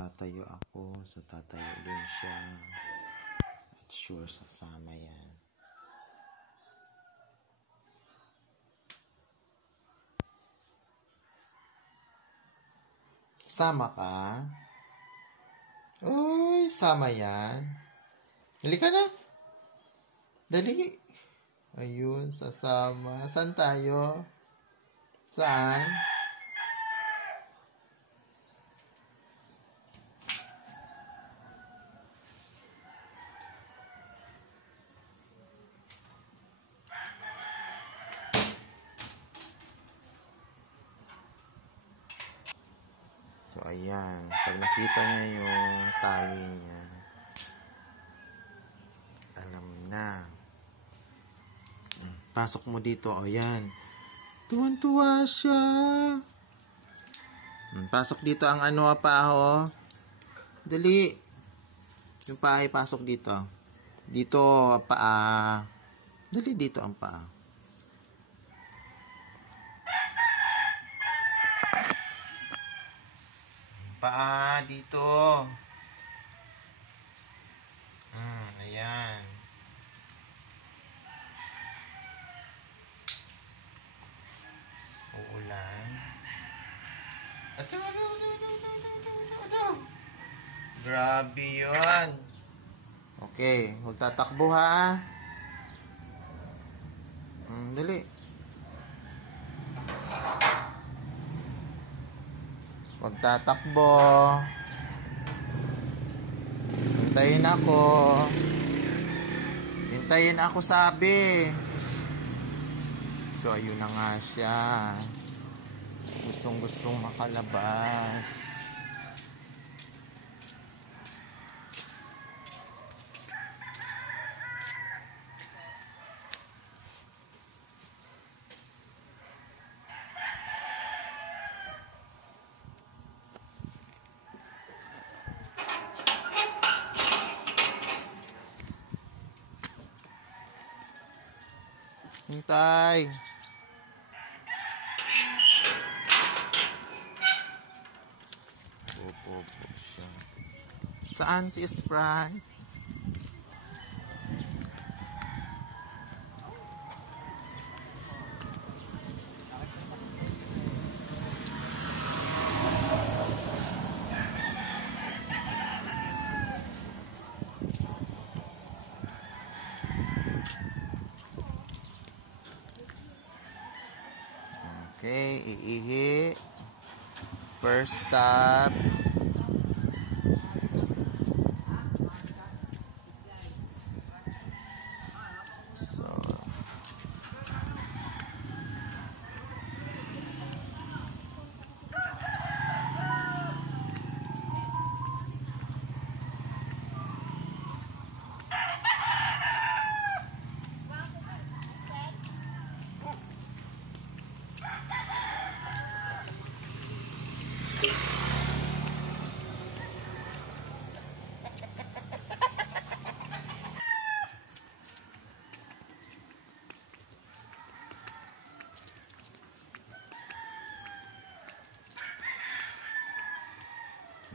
tatayo ako, so tatayo din siya. At sure, sasama yan. Sama ka? Uy, sama yan. Dali ka na. Dali. Ayun, sasama. Saan tayo? Saan? So, ayan. Pag nakita niya yung tali niya, alam na. Pasok mo dito. Ayan. Tuwan-tuwa siya. Pasok dito ang ano pa, oh. Dali. Yung paa ay pasok dito. Dito, paa. Dali dito ang paa. Paa dito. Ayan. Uulan. At grabe yun. Okay, huwag tatakbo ha. Dali. Huwag tatakbo. Hintayin ako. Hintayin ako, sabi. So, ayun na nga siya. Gustong makalabas. Hintay. Opo siya. Saan si Sprite? Okay, iihi. First stop. So,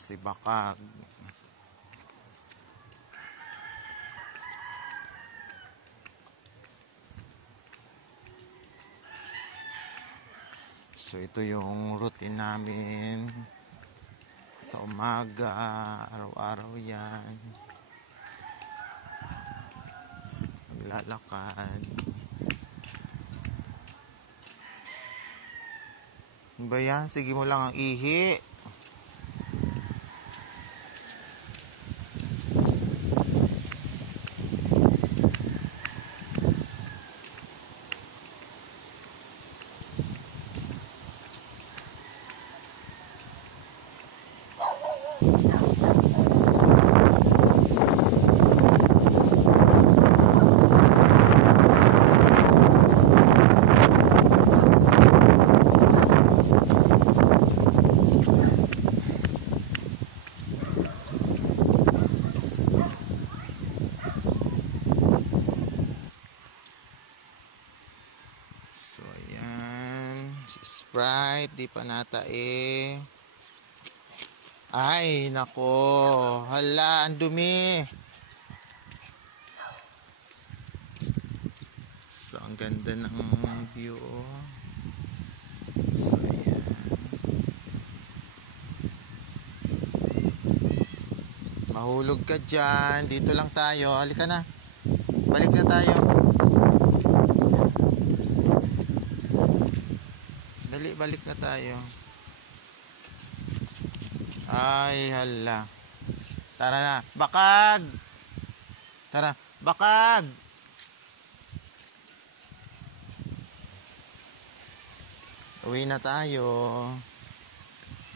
si Bakag. So, ito yung routine namin sa umaga. Araw-araw yan. Maglalakad. Ano ba yan? Sige mo lang ang ihi. So, ayan. Si Sprite, di pa natae. Ay, nako. Hala, ang dumi. So, ang ganda ng view. So, yan. Mahulog ka dyan. Dito lang tayo. Halika na. Balik na tayo. Dali, balik na tayo. Ay, hala. Tara na. Bakag! Tara, bakag! Uwi na tayo.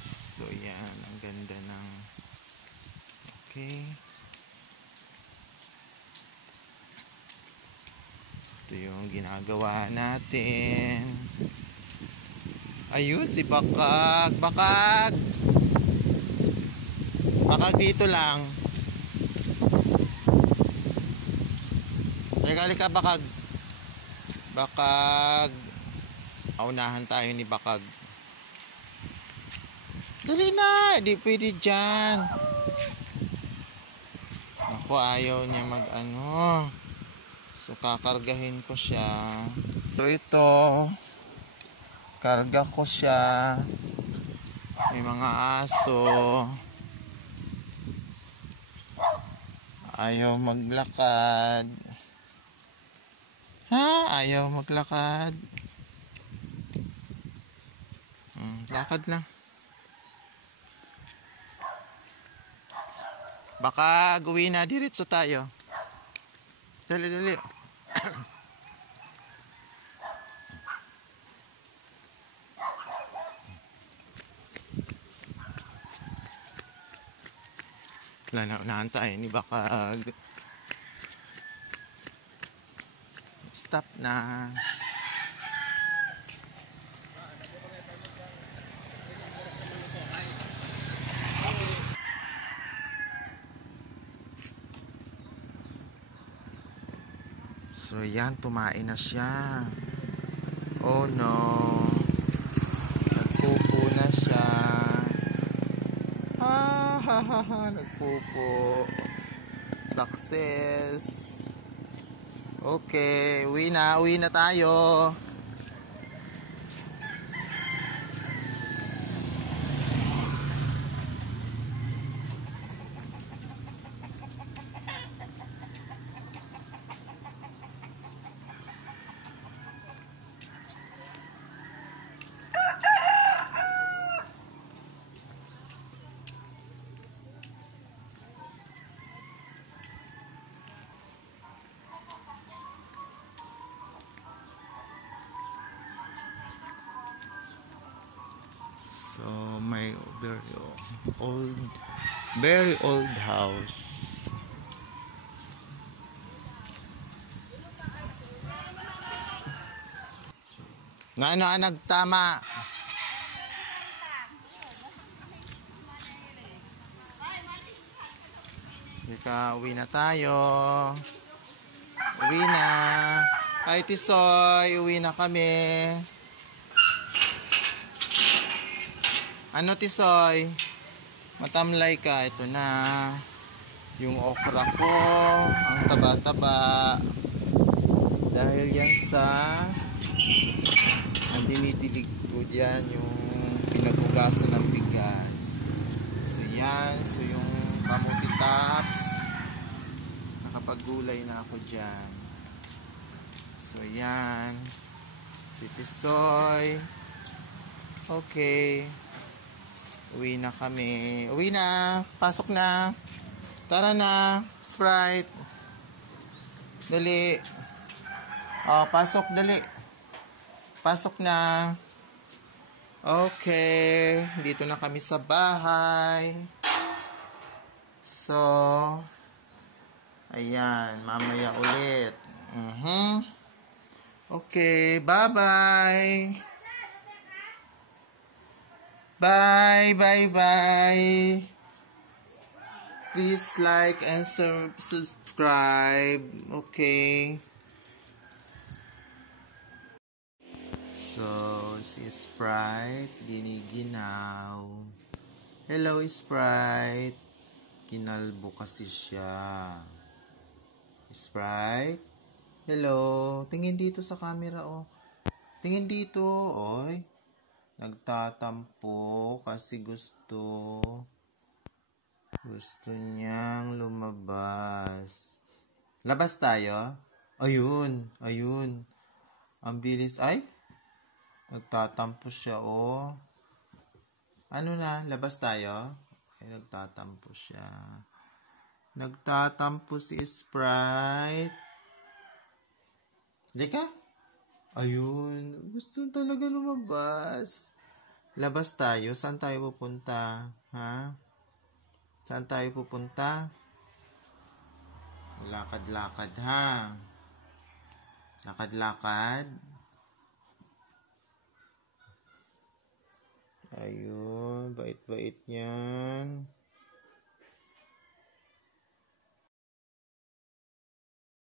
So, yan. Ang ganda ng... Okay. Ito yung ginagawa natin. Ayun, si Bakag. Bakag! Bakag, dito lang. Halika, Bakag. Bakag. Aunahan tayo ni Bakag. Dali na, di pwede dyan. Ako, ayaw niya mag-ano. So, kakargahin ko siya. So, ito. Karga ko siya. May mga aso. Ayaw maglakad. Ha? Ayaw maglakad. Lakad lang. Baka gawin na, diretso tayo. Dali, dali. Unahan tayo ni Bakag. Stop na. So yan, tumain na siya. Oh no. Nagpupo na siya. Ha ha ha ha. Nagpupo. Success. Okay, uwi na tayo. So, my very old house. Nga ano, nagtama. Ika, uwi na tayo. Uwi na. Hi, Tisoy. Uwi na kami. Ano, Tisoy? Matamlay ka. Ito na. Yung okra ko. Ang taba-taba. Dahil yan sa ang dinitilig ko dyan. Yung pinaghugasan ng bigas. So yan. So yung kamuti tops. Nakapagulay na ako dyan. So yan. Si Tisoy. Okay. Uwi na kami. Uwi na. Pasok na. Tara na. Sprite. Dali. Oh, pasok. Dali. Pasok na. Okay. Dito na kami sa bahay. So, ayan. Mamaya ulit. Okay. Bye-bye. Bye, bye, bye. Please like and subscribe. Okay. So, si Sprite, giniginaw. Hello, Sprite. Kinalbo kasi siya. Sprite? Hello? Tingin dito sa camera, oh. Tingin dito, oy. Nagtatampo kasi gusto niyang lumabas. Labas tayo? Ayun, ayun. Ang bilis. Ay, nagtatampo siya, oh. Ano na, labas tayo? Ay, nagtatampo siya. Nagtatampo si Sprite. Halika. Ayun. Gusto talaga lumabas. Labas tayo. Saan tayo pupunta? Ha? Saan tayo pupunta? Lakad-lakad, ha? Lakad-lakad. Ayun. Bait-bait niyan.